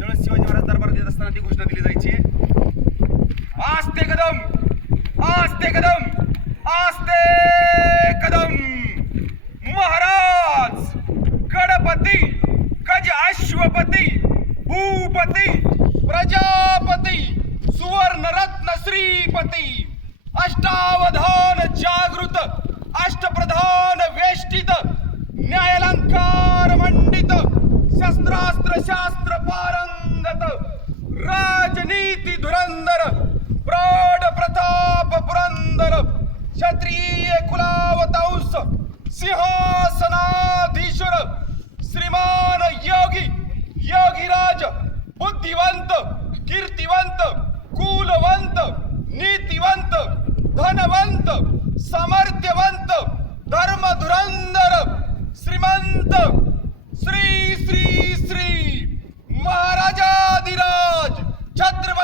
ज्यावेळेस शिवाजी महाराज दरबार देत असताना ती घोषणा दिली जायची. आस्ते कदम! आस्ते कदम! आस्ते कदम! महाराज! गणपती! गज अश्वपती! भूपती! प्रजापती! सुवर्णरत्न श्रीपती! अष्टावधान जागृत! अष्टप्रधान वेष्टित! न्यायालंकार मंडित! शस्त्रास्त्र शास्त्र पारंगत कुलावतांस सिंहासनाधीश्वर श्रीमान योगी योगीराज बुद्धिवंत कीर्तिवंत कुलवंत नीतिवंत धनवंत समर्थ्यवंत धर्मधुरंदर श्रीमंत श्री श्री श्री महाराजाधिराज छत्रपती